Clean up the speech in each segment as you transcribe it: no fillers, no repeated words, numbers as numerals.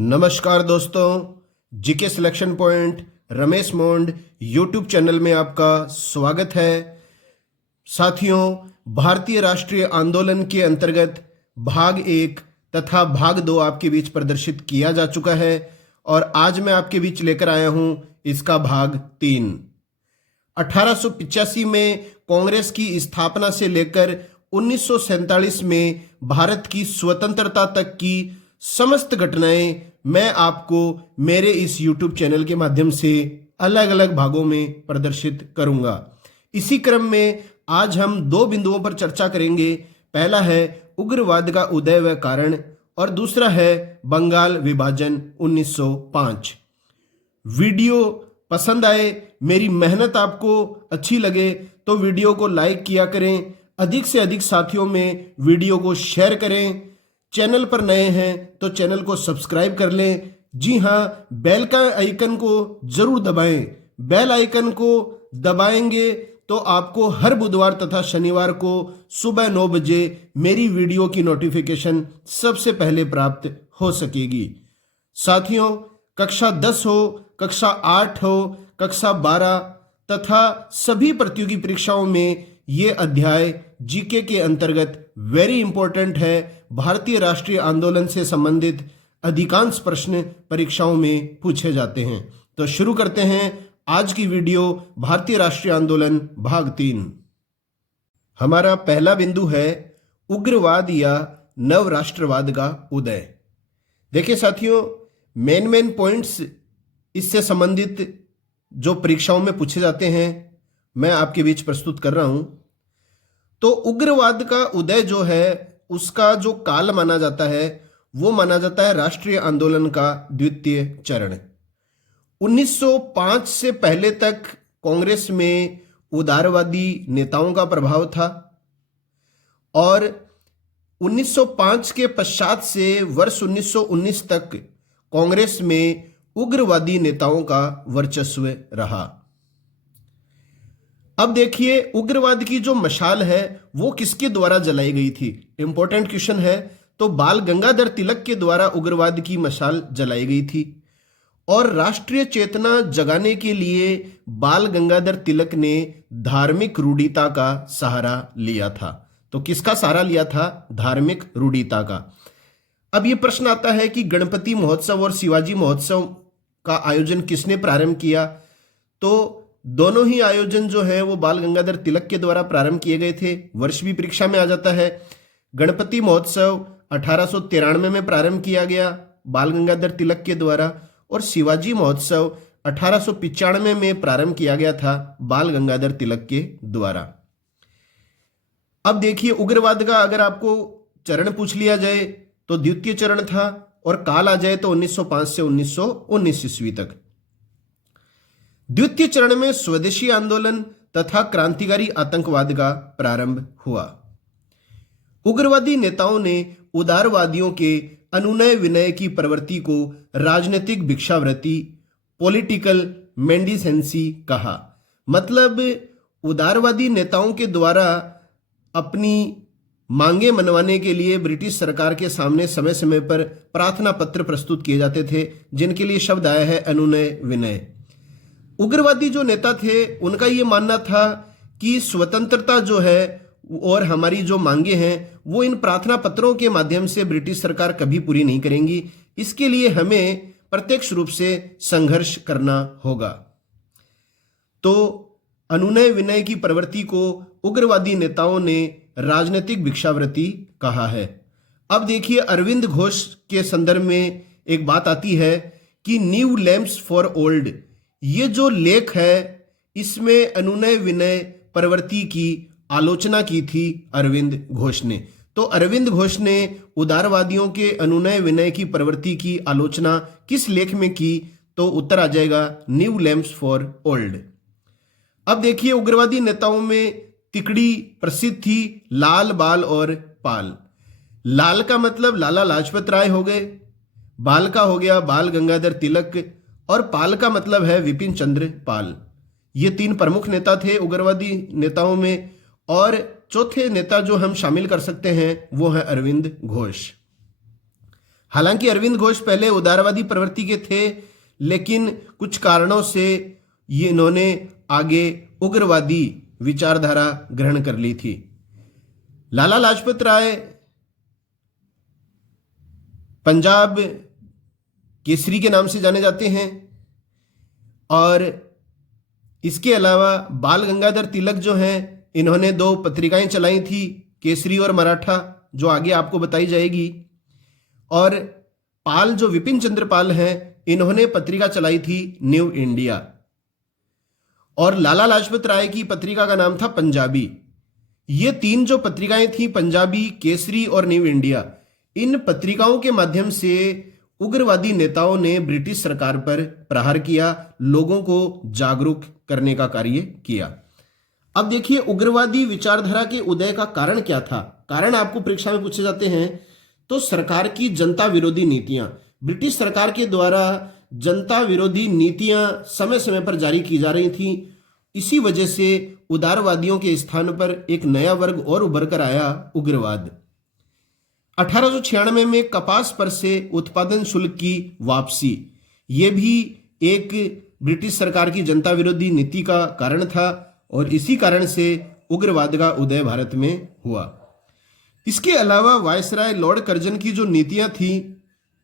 नमस्कार दोस्तों, GK selection point Ramesh मोंड YouTube channel में आपका स्वागत है। साथियों, भारतीय राष्ट्रीय आंदोलन के अंतर्गत भाग 1 तथा भाग 2 आपके बीच प्रदर्शित किया जा चुका है और आज मैं आपके बीच लेकर आया हूं इसका भाग 3। 1885 में कांग्रेस की स्थापना से लेकर 1947 में भारत की स्वतंत्रता तक की समस्त घटनाएं मैं आपको मेरे इस YouTube चैनल के माध्यम से अलग अलग भागों में प्रदर्शित करूंगा। इसी क्रम में आज हम 2 बिंदुओं पर चर्चा करेंगे। पहला है उग्रवाद का उदय व कारण और दूसरा है बंगाल विभाजन 1905। वीडियो पसंद आए, मेरी मेहनत आपको अच्छी लगे तो वीडियो को लाइक किया करें, अधिक से अधिक साथियों में वीडियो को शेयर करें। चैनल पर नए हैं तो चैनल को सब्सक्राइब कर लें। जी हाँ, बेल का आइकन को जरूर दबाएं। बेल आइकन को दबाएंगे तो आपको हर बुधवार तथा शनिवार को सुबह 9 बजे मेरी वीडियो की नोटिफिकेशन सबसे पहले प्राप्त हो सकेगी। साथियों, कक्षा 10 हो, कक्षा 8 हो, कक्षा 12 तथा सभी प्रतियोगी परीक्षाओं में ये अध्याय जीके के अंतर्गत वेरी इंपॉर्टेंट है। भारतीय राष्ट्रीय आंदोलन से संबंधित अधिकांश प्रश्न परीक्षाओं में पूछे जाते हैं। तो शुरू करते हैं आज की वीडियो, भारतीय राष्ट्रीय आंदोलन भाग 3। हमारा पहला बिंदु है उग्रवाद या नव राष्ट्रवाद का उदय। देखिए साथियों, मेन पॉइंट्स इससे संबंधित जो परीक्षाओं में पूछे जाते हैं मैं आपके बीच प्रस्तुत कर रहा हूं। तो उग्रवाद का उदय जो है उसका जो काल माना जाता है वो माना जाता है राष्ट्रीय आंदोलन का द्वितीय चरण। 1905 से पहले तक कांग्रेस में उदारवादी नेताओं का प्रभाव था और 1905 के पश्चात से वर्ष 1919 तक कांग्रेस में उग्रवादी नेताओं का वर्चस्व रहा। अब देखिए, उग्रवाद की जो मशाल है वो किसके द्वारा जलाई गई थी? इंपॉर्टेंट क्वेश्चन है। तो बाल गंगाधर तिलक के द्वारा उग्रवाद की मशाल जलाई गई थी और राष्ट्रीय चेतना जगाने के लिए बाल गंगाधर तिलक ने धार्मिक रूढ़िता का सहारा लिया था। तो किसका सहारा लिया था? धार्मिक रूढ़िता का। अब ये प्रश्न आता है कि गणपति महोत्सव और शिवाजी महोत्सव का आयोजन किसने प्रारंभ किया? तो दोनों ही आयोजन जो है वो बाल गंगाधर तिलक के द्वारा प्रारंभ किए गए थे। वर्ष भी परीक्षा में आ जाता है। गणपति महोत्सव 1893 में प्रारंभ किया गया बाल गंगाधर तिलक के द्वारा और शिवाजी महोत्सव 1895 में प्रारंभ किया गया था बाल गंगाधर तिलक के द्वारा। अब देखिए, उग्रवाद का अगर आपको चरण पूछ लिया जाए तो द्वितीय चरण था और काल आ जाए तो 1905 से 1919 ईस्वी तक। द्वितीय चरण में स्वदेशी आंदोलन तथा क्रांतिकारी आतंकवाद का प्रारंभ हुआ। उग्रवादी नेताओं ने उदारवादियों के अनुनय विनय की प्रवृत्ति को राजनीतिक भिक्षावृत्ति, पॉलिटिकल मेंडिसेंसी कहा। मतलब उदारवादी नेताओं के द्वारा अपनी मांगे मनवाने के लिए ब्रिटिश सरकार के सामने समय समय पर प्रार्थना पत्र प्रस्तुत किए जाते थे, जिनके लिए शब्द आया है अनुनय विनय। उग्रवादी जो नेता थे उनका ये मानना था कि स्वतंत्रता जो है और हमारी जो मांगे हैं वो इन प्रार्थना पत्रों के माध्यम से ब्रिटिश सरकार कभी पूरी नहीं करेंगी। इसके लिए हमें प्रत्यक्ष रूप से संघर्ष करना होगा। तो अनुनय विनय की प्रवृत्ति को उग्रवादी नेताओं ने राजनीतिक भिक्षावृत्ति कहा है। अब देखिए, अरविंद घोष के संदर्भ में एक बात आती है कि न्यू लैम्प्स फॉर ओल्ड, ये जो लेख है इसमें अनुनय विनय प्रवृत्ति की आलोचना की थी अरविंद घोष ने। तो अरविंद घोष ने उदारवादियों के अनुनय विनय की प्रवृत्ति की आलोचना किस लेख में की? तो उत्तर आ जाएगा न्यू लैम्प्स फॉर ओल्ड। अब देखिए, उग्रवादी नेताओं में तिकड़ी प्रसिद्ध थी, लाल, बाल और पाल। लाल का मतलब लाला लाजपत राय हो गए, बाल का हो गया बाल गंगाधर तिलक और पाल का मतलब है विपिन चंद्र पाल। ये 3 प्रमुख नेता थे उग्रवादी नेताओं में और चौथे नेता जो हम शामिल कर सकते हैं वो है अरविंद घोष। हालांकि अरविंद घोष पहले उदारवादी प्रवृत्ति के थे, लेकिन कुछ कारणों से ये इन्होंने आगे उग्रवादी विचारधारा ग्रहण कर ली थी। लाला लाजपत राय पंजाब केसरी के नाम से जाने जाते हैं, और इसके अलावा बाल गंगाधर तिलक जो हैं, इन्होंने 2 पत्रिकाएं चलाई थी, केसरी और मराठा, जो आगे आपको बताई जाएगी। और पाल जो विपिन चंद्र पाल हैं, इन्होंने पत्रिका चलाई थी न्यू इंडिया। और लाला लाजपत राय की पत्रिका का नाम था पंजाबी। ये 3 जो पत्रिकाएं थी, पंजाबी, केसरी और न्यू इंडिया, इन पत्रिकाओं के माध्यम से उग्रवादी नेताओं ने ब्रिटिश सरकार पर प्रहार किया, लोगों को जागरूक करने का कार्य किया। अब देखिए, उग्रवादी विचारधारा के उदय का कारण क्या था? कारण आपको परीक्षा में पूछे जाते हैं। तो सरकार की जनता विरोधी नीतियां, ब्रिटिश सरकार के द्वारा जनता विरोधी नीतियां समय समय पर जारी की जा रही थी। इसी वजह से उदारवादियों के स्थान पर एक नया वर्ग और उभर कर आया, उग्रवाद। 1896 में कपास पर से उत्पादन शुल्क की वापसी, ये भी एक ब्रिटिश सरकार की जनता विरोधी नीति का कारण था, और इसी कारण से उग्रवाद का उदय भारत में हुआ। इसके अलावा वायसराय लॉर्ड कर्जन की जो नीतियां थी,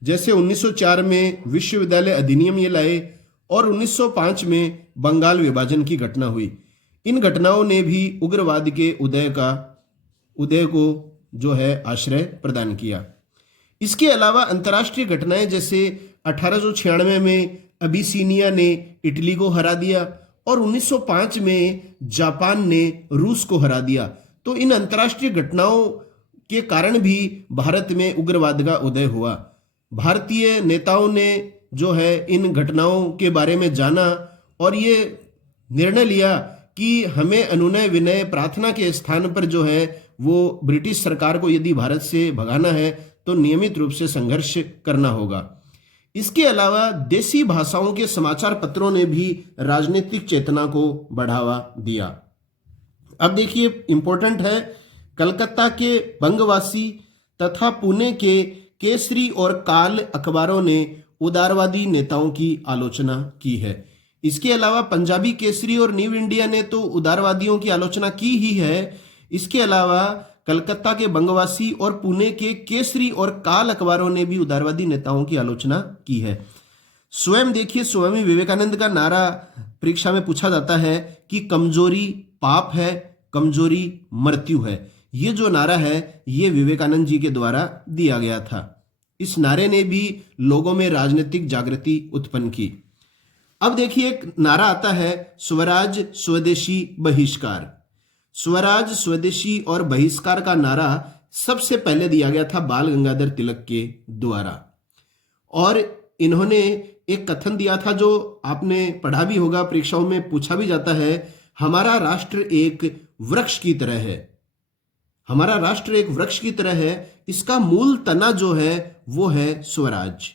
जैसे 1904 में विश्वविद्यालय अधिनियम ये लाए, और 1905 में बंगाल विभाजन की घटना हुई। इन घटनाओं ने भी उग्रवाद के उदय को जो है आश्रय प्रदान किया। इसके अलावा अंतर्राष्ट्रीय घटनाएं, जैसे 1896 में अबिसीनिया ने इटली को हरा दिया, और 1905 में जापान ने रूस को हरा दिया। तो इन अंतर्राष्ट्रीय घटनाओं के कारण भी भारत में उग्रवाद का उदय हुआ। भारतीय नेताओं ने जो है इन घटनाओं के बारे में जाना, और ये निर्णय लिया कि हमें अनुनय विनय प्रार्थना के स्थान पर जो है वो ब्रिटिश सरकार को यदि भारत से भगाना है तो नियमित रूप से संघर्ष करना होगा। इसके अलावा देसी भाषाओं के समाचार पत्रों ने भी राजनीतिक चेतना को बढ़ावा दिया। अब देखिए, इंपॉर्टेंट है, कलकत्ता के बंगवासी तथा पुणे के केसरी और काल अखबारों ने उदारवादी नेताओं की आलोचना की है। इसके अलावा पंजाबी केसरी और न्यू इंडिया ने तो उदारवादियों की आलोचना की ही है। इसके अलावा कलकत्ता के बंगवासी और पुणे के केसरी और काल अखबारों ने भी उदारवादी नेताओं की आलोचना की है। स्वयं देखिए, स्वामी विवेकानंद का नारा परीक्षा में पूछा जाता है कि कमजोरी पाप है, कमजोरी मृत्यु है। ये जो नारा है, ये विवेकानंद जी के द्वारा दिया गया था। इस नारे ने भी लोगों में राजनीतिक जागृति उत्पन्न की। अब देखिए, एक नारा आता है, स्वराज स्वदेशी बहिष्कार। स्वराज स्वदेशी और बहिष्कार का नारा सबसे पहले दिया गया था बाल गंगाधर तिलक के द्वारा, और इन्होंने एक कथन दिया था जो आपने पढ़ा भी होगा, परीक्षाओं में पूछा भी जाता है, हमारा राष्ट्र एक वृक्ष की तरह है। हमारा राष्ट्र एक वृक्ष की तरह है, इसका मूल तना जो है वो है स्वराज,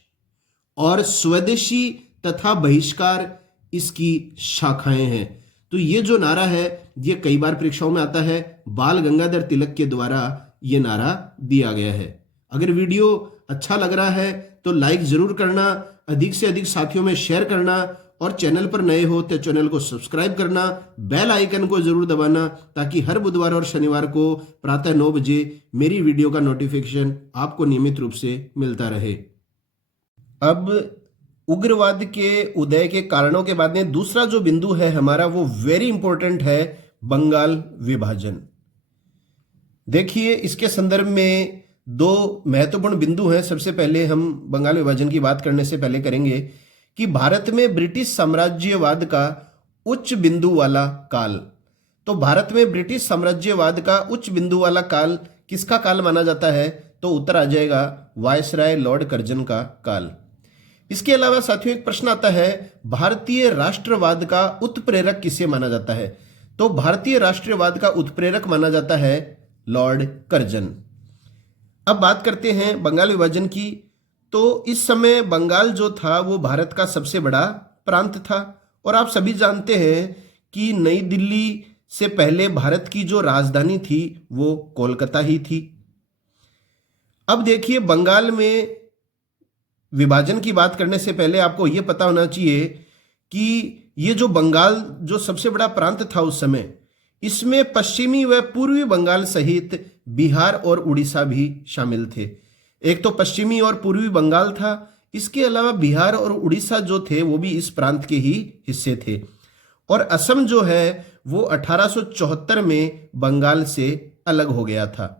और स्वदेशी तथा बहिष्कार इसकी शाखाएं हैं। तो ये जो नारा है ये कई बार परीक्षाओं में आता है, बाल गंगाधर तिलक के द्वारा ये नारा दिया गया है। अगर वीडियो अच्छा लग रहा है तो लाइक जरूर करना, अधिक से अधिक साथियों में शेयर करना, और चैनल पर नए हो तो चैनल को सब्सक्राइब करना, बेल आइकन को जरूर दबाना, ताकि हर बुधवार और शनिवार को प्रातः 9 बजे मेरी वीडियो का नोटिफिकेशन आपको नियमित रूप से मिलता रहे। अब उग्रवाद के उदय के कारणों के बाद में दूसरा जो बिंदु है हमारा, वो वेरी इंपॉर्टेंट है, बंगाल विभाजन। देखिए, इसके संदर्भ में 2 महत्वपूर्ण बिंदु हैं। सबसे पहले हम बंगाल विभाजन की बात करने से पहले करेंगे कि भारत में ब्रिटिश साम्राज्यवाद का उच्च बिंदु वाला काल, तो भारत में ब्रिटिश साम्राज्यवाद का उच्च बिंदु वाला काल किसका काल माना जाता है? तो उत्तर आ जाएगा वायसराय लॉर्ड कर्जन का काल। इसके अलावा साथियों एक प्रश्न आता है, भारतीय राष्ट्रवाद का उत्प्रेरक किसे माना जाता है? तो भारतीय राष्ट्रवाद का उत्प्रेरक माना जाता है लॉर्ड कर्जन। अब बात करते हैं बंगाल विभाजन की। तो इस समय बंगाल जो था वो भारत का सबसे बड़ा प्रांत था, और आप सभी जानते हैं कि नई दिल्ली से पहले भारत की जो राजधानी थी वो कोलकाता ही थी। अब देखिए, बंगाल में विभाजन की बात करने से पहले आपको यह पता होना चाहिए कि ये जो बंगाल जो सबसे बड़ा प्रांत था उस समय, इसमें पश्चिमी व पूर्वी बंगाल सहित बिहार और उड़ीसा भी शामिल थे। एक तो पश्चिमी और पूर्वी बंगाल था, इसके अलावा बिहार और उड़ीसा जो थे वो भी इस प्रांत के ही हिस्से थे। और असम जो है वो 1874 में बंगाल से अलग हो गया था।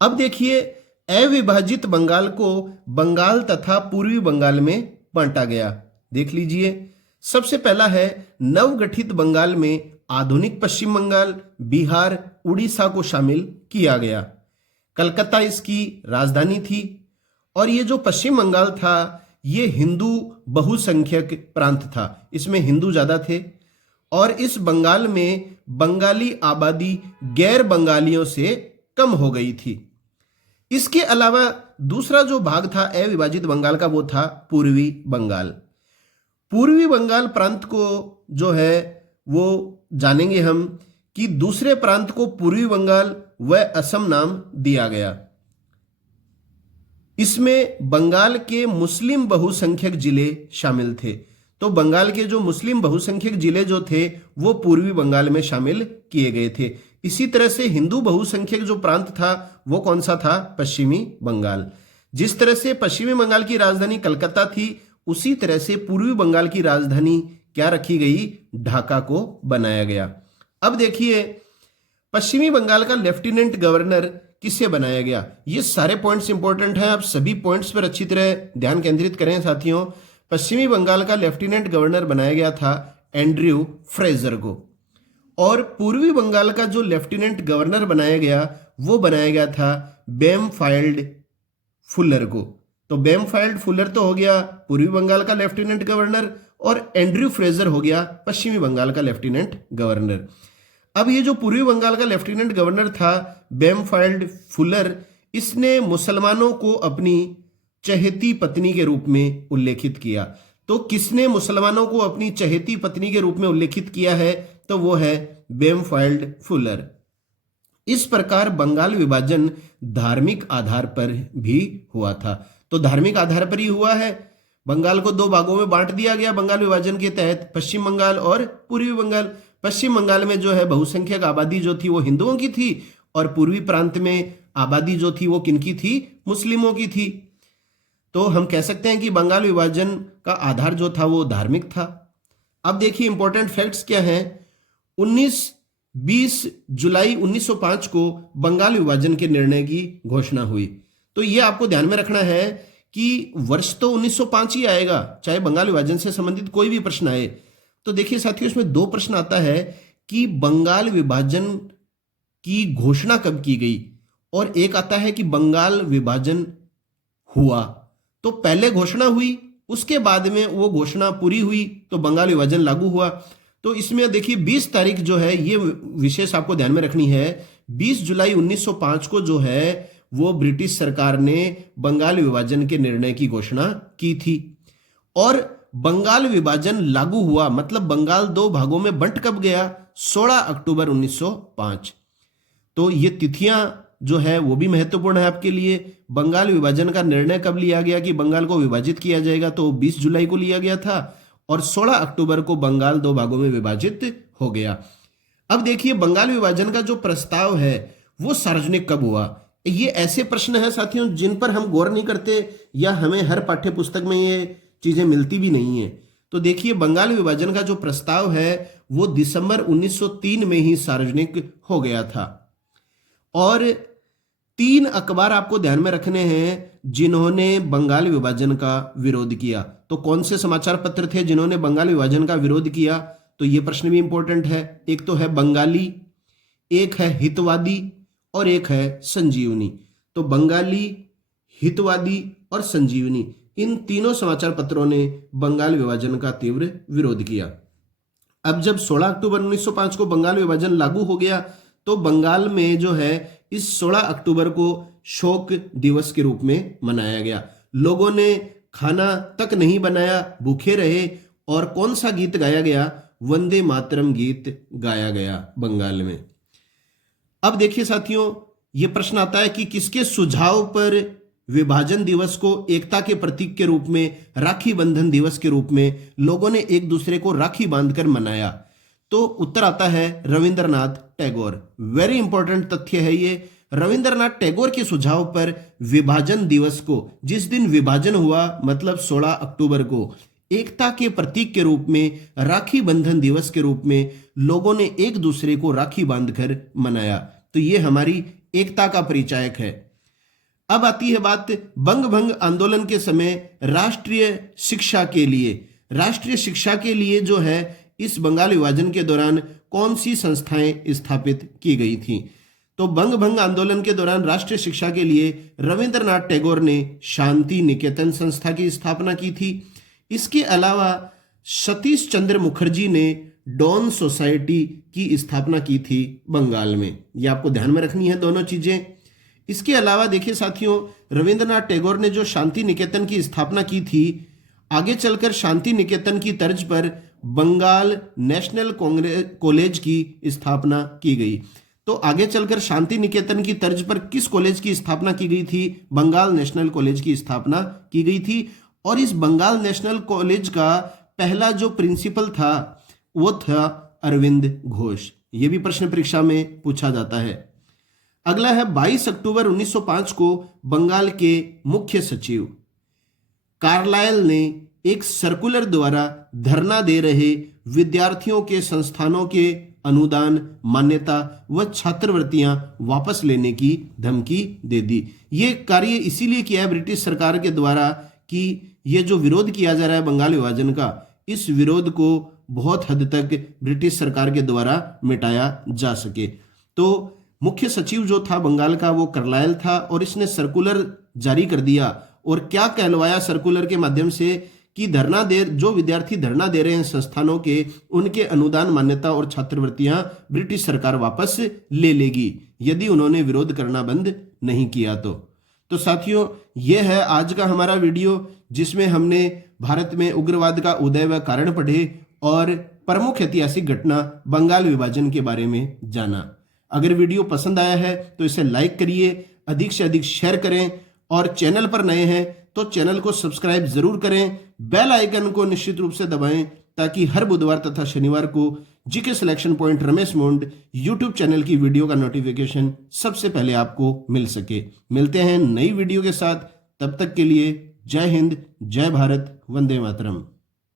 अब देखिए, अविभाजित बंगाल को बंगाल तथा पूर्वी बंगाल में बांटा गया। देख लीजिए, सबसे पहला है नवगठित बंगाल में आधुनिक पश्चिम बंगाल, बिहार, उड़ीसा को शामिल किया गया। कलकत्ता इसकी राजधानी थी। और ये जो पश्चिम बंगाल था ये हिंदू बहुसंख्यक प्रांत था, इसमें हिंदू ज्यादा थे। और इस बंगाल में बंगाली आबादी गैर बंगालियों से कम हो गई थी। इसके अलावा दूसरा जो भाग था अविभाजित बंगाल का वो था पूर्वी बंगाल। पूर्वी बंगाल प्रांत को जो है वो जानेंगे हम कि दूसरे प्रांत को पूर्वी बंगाल व असम नाम दिया गया। इसमें बंगाल के मुस्लिम बहुसंख्यक जिले शामिल थे। तो बंगाल के जो मुस्लिम बहुसंख्यक जिले जो थे वो पूर्वी बंगाल में शामिल किए गए थे। इसी तरह से हिंदू बहुसंख्यक जो प्रांत था वो कौन सा था? पश्चिमी बंगाल। जिस तरह से पश्चिमी बंगाल की राजधानी कलकत्ता थी, उसी तरह से पूर्वी बंगाल की राजधानी क्या रखी गई? ढाका को बनाया गया। अब देखिए, पश्चिमी बंगाल का लेफ्टिनेंट गवर्नर किसे बनाया गया? ये सारे पॉइंट्स इंपॉर्टेंट हैं, आप सभी पॉइंट्स पर अच्छी तरह ध्यान केंद्रित करें साथियों। पश्चिमी बंगाल का लेफ्टिनेंट गवर्नर बनाया गया था एंड्रयू फ्रेजर को। और पूर्वी बंगाल का जो लेफ्टिनेंट गवर्नर बनाया गया वो बनाया गया था बेमफाइल्ड फुलर को। तो बेमफाइल्ड फुलर तो हो गया पूर्वी बंगाल का लेफ्टिनेंट गवर्नर और एंड्रयू फ्रेजर हो गया पश्चिमी बंगाल का लेफ्टिनेंट गवर्नर। अब ये जो पूर्वी बंगाल का लेफ्टिनेंट गवर्नर था बेमफाइल्ड फुलर, इसने मुसलमानों को अपनी चहेती पत्नी के रूप में उल्लेखित किया। तो किसने मुसलमानों को अपनी चहेती पत्नी के रूप में उल्लेखित किया है? तो वो है बेमफाइल्ड फुलर। इस प्रकार बंगाल विभाजन धार्मिक आधार पर भी हुआ था। तो धार्मिक आधार पर ही हुआ है। बंगाल को दो भागों में बांट दिया गया बंगाल विभाजन के तहत, पश्चिम बंगाल और पूर्वी बंगाल। पश्चिम बंगाल में जो है बहुसंख्यक आबादी जो थी वो हिंदुओं की थी और पूर्वी प्रांत में आबादी जो थी वो किनकी थी? मुस्लिमों की थी। तो हम कह सकते हैं कि बंगाल विभाजन का आधार जो था वो धार्मिक था। अब देखिए इंपॉर्टेंट फैक्ट्स क्या हैं। 20 जुलाई 1905 को बंगाल विभाजन के निर्णय की घोषणा हुई। तो ये आपको ध्यान में रखना है कि वर्ष तो 1905 ही आएगा, चाहे बंगाल विभाजन से संबंधित कोई भी प्रश्न आए। तो देखिए साथियों, इसमें दो प्रश्न आता है कि बंगाल विभाजन की घोषणा कब की गई, और एक आता है कि बंगाल विभाजन हुआ। तो पहले घोषणा हुई, उसके बाद में वो घोषणा पूरी हुई तो बंगाल विभाजन लागू हुआ। तो इसमें देखिए 20 तारीख जो है ये विशेष आपको ध्यान में रखनी है। 20 जुलाई 1905 को जो है वो ब्रिटिश सरकार ने बंगाल विभाजन के निर्णय की घोषणा की थी और बंगाल विभाजन लागू हुआ। मतलब बंगाल दो भागों में बंट कब गया? 16 अक्टूबर 1905। तो ये तिथियां जो है वो भी महत्वपूर्ण है आपके लिए। बंगाल विभाजन का निर्णय कब लिया गया कि बंगाल को विभाजित किया जाएगा? तो 20 जुलाई को लिया गया था और 16 अक्टूबर को बंगाल दो भागों में विभाजित हो गया। अब देखिए बंगाल विभाजन का जो प्रस्ताव है वो सार्वजनिक कब हुआ? ये ऐसे प्रश्न है साथियों जिन पर हम गौर नहीं करते या हमें हर पाठ्य पुस्तक में ये चीजें मिलती भी नहीं है। तो देखिए बंगाल विभाजन का जो प्रस्ताव है वो दिसंबर 1903 में ही सार्वजनिक हो गया था। और 3 अखबार आपको ध्यान में रखने हैं जिन्होंने बंगाल विभाजन का विरोध किया। तो कौन से समाचार पत्र थे जिन्होंने बंगाल विभाजन का विरोध किया? तो ये प्रश्न भी इंपॉर्टेंट है। एक तो है बंगाली, एक है हितवादी और एक है संजीवनी। तो बंगाली, हितवादी और संजीवनी, इन तीनों समाचार पत्रों ने बंगाल विभाजन का तीव्र विरोध किया। अब जब 16 अक्टूबर 1905 को बंगाल विभाजन लागू हो गया तो बंगाल में जो है इस 16 अक्टूबर को शोक दिवस के रूप में मनाया गया। लोगों ने खाना तक नहीं बनाया, भूखे रहे। और कौन सा गीत गाया गया? वंदे मातरम गीत गाया गया बंगाल में। अब देखिए साथियों, यह प्रश्न आता है कि किसके सुझाव पर विभाजन दिवस को एकता के प्रतीक के रूप में, राखी बंधन दिवस के रूप में लोगों ने एक दूसरे को राखी बांधकर मनाया? तो उत्तर आता है रविंद्रनाथ टैगोर। वेरी इंपॉर्टेंट तथ्य है ये। रविंद्रनाथ टैगोर के सुझाव पर विभाजन दिवस को, जिस दिन विभाजन हुआ मतलब 16 अक्टूबर को, एकता के प्रतीक के रूप में, राखी बंधन दिवस के रूप में लोगों ने एक दूसरे को राखी बांधकर मनाया। तो ये हमारी एकता का परिचायक है। अब आती है बात बंग भंग आंदोलन के समय राष्ट्रीय शिक्षा के लिए जो है इस बंगाल विभाजन के दौरान कौन सी संस्थाएं स्थापित की गई थी? तो बंग भंग आंदोलन के दौरान राष्ट्रीय शिक्षा के लिए रविंद्रनाथ टैगोर ने शांति निकेतन संस्था की स्थापना की थी। इसके अलावा सतीश चंद्र मुखर्जी ने डॉन सोसाइटी की स्थापना की थी बंगाल में। ये आपको ध्यान में रखनी है दोनों चीजें। इसके अलावा देखिए साथियों, रविंद्रनाथ टैगोर ने जो शांति निकेतन की स्थापना की थी, आगे चलकर शांति निकेतन की तर्ज पर बंगाल नेशनल कॉलेज की स्थापना की गई। तो आगे चलकर शांति निकेतन की तर्ज पर किस कॉलेज की स्थापना की गई थी? बंगाल नेशनल कॉलेज की स्थापना की गई थी। और इस बंगाल नेशनल कॉलेज का पहला जो प्रिंसिपल था वो था अरविंद घोष। यह भी प्रश्न परीक्षा में पूछा जाता है। अगला है 22 अक्टूबर 1905 को बंगाल के मुख्य सचिव कार्लाइल ने एक सर्कुलर द्वारा धरना दे रहे विद्यार्थियों के संस्थानों के अनुदान, मान्यता व छात्रवृत्तियां वापस लेने की धमकी दे दी। ये कार्य इसीलिए किया है ब्रिटिश सरकार के द्वारा कि ये जो विरोध किया जा रहा है बंगाल विभाजन का, इस विरोध को बहुत हद तक ब्रिटिश सरकार के द्वारा मिटाया जा सके। तो मुख्य सचिव जो था बंगाल का वो कार्लाइल था और इसने सर्कुलर जारी कर दिया। और क्या कहलवाया सर्कुलर के माध्यम से कि जो विद्यार्थी धरना दे रहे हैं संस्थानों के, उनके अनुदान, मान्यता और छात्रवृत्तियां ब्रिटिश सरकार वापस ले लेगी यदि उन्होंने विरोध करना बंद नहीं किया तो साथियों, यह है आज का हमारा वीडियो जिसमें हमने भारत में उग्रवाद का उदय व कारण पढ़े और प्रमुख ऐतिहासिक घटना बंगाल विभाजन के बारे में जाना। अगर वीडियो पसंद आया है तो इसे लाइक करिए, अधिक से अधिक शेयर करें और चैनल पर नए हैं तो चैनल को सब्सक्राइब जरूर करें। बेल आइकन को निश्चित रूप से दबाएं ताकि हर बुधवार तथा शनिवार को जीके सिलेक्शन पॉइंट रमेश मोंड यूट्यूब चैनल की वीडियो का नोटिफिकेशन सबसे पहले आपको मिल सके। मिलते हैं नई वीडियो के साथ, तब तक के लिए जय हिंद, जय भारत, वंदे मातरम।